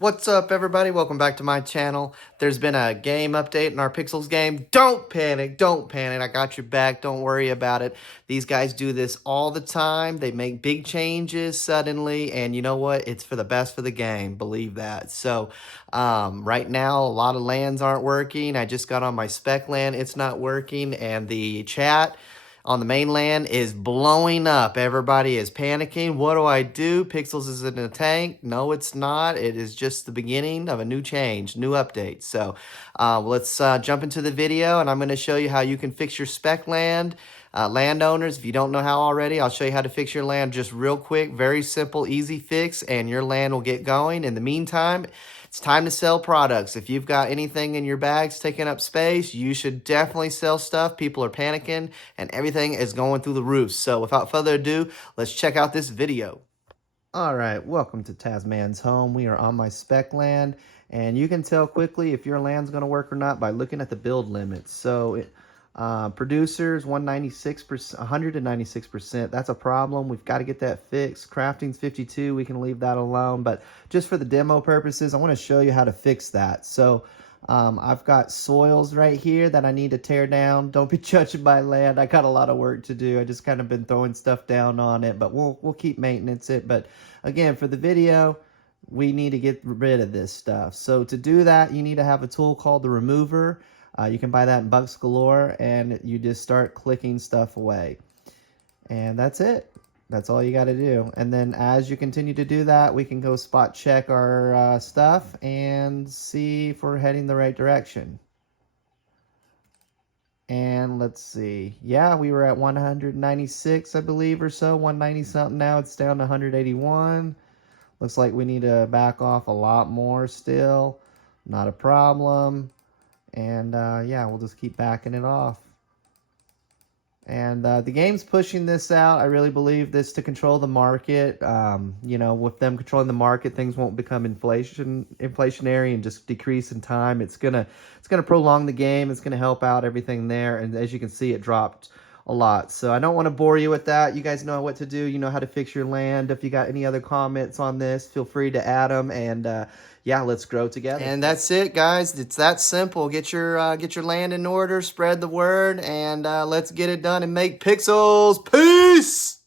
What's up, everybody? Welcome back to my channel. There's been a game update in our Pixels game. Don't panic. Don't panic. I got your back. Don't worry about it. These guys do this all the time. They make big changes suddenly, and you know what? It's for the best for the game. Believe that. So, right now, a lot of lands aren't working. I just got on my Speck land. It's not working, and the chat on the mainland is blowing up. Everybody is panicking. What do I do? Pixels is in a tank. No, it's not. It is just the beginning of a new change, new update. So let's jump into the video, and I'm going to show you how you can fix your spec land. Landowners, if you don't know how already, I'll show you how to fix your land just real quick. Very simple, easy fix, and your land will get going. In the meantime, it's time to sell products. If you've got anything in your bags taking up space, you should definitely sell stuff. People are panicking and everything is going through the roof. So without further ado, let's check out this video. All right, welcome to Tasman's Home. We are on my spec land, and you can tell quickly if your land's going to work or not by looking at the build limits. So producers 196%, 196%. That's a problem. We've got to get that fixed. Crafting's 52. We can leave that alone. But just for the demo purposes, I want to show you how to fix that. So I've got soils right here that I need to tear down. Don't be judging my land. I got a lot of work to do. I just kind of been throwing stuff down on it, but we'll keep maintenance it. But again, for the video, we need to get rid of this stuff. So to do that, you need to have a tool called the remover. You can buy that in Bucks Galore, and you just start clicking stuff away. And that's it. That's all you got to do. And then as you continue to do that, we can go spot check our stuff and see if we're heading the right direction. And let's see. Yeah, we were at 196, I believe, or so. 190 something. Now it's down to 181. Looks like we need to back off a lot more still. Not a problem. And yeah, we'll just keep backing it off. And the game's pushing this out. I really believe this to control the market. You know, with them controlling the market, things won't become inflationary and just decrease in time. It's gonna prolong the game. It's gonna help out everything there. And as you can see, it dropped a lot. So I don't want to bore you with that. You guys know what to do. You know how to fix your land. If you got any other comments on this, feel free to add them. And yeah, let's grow together. And that's it, guys. It's that simple. Get your land in order, spread the word, and let's get it done and make pixels. Peace!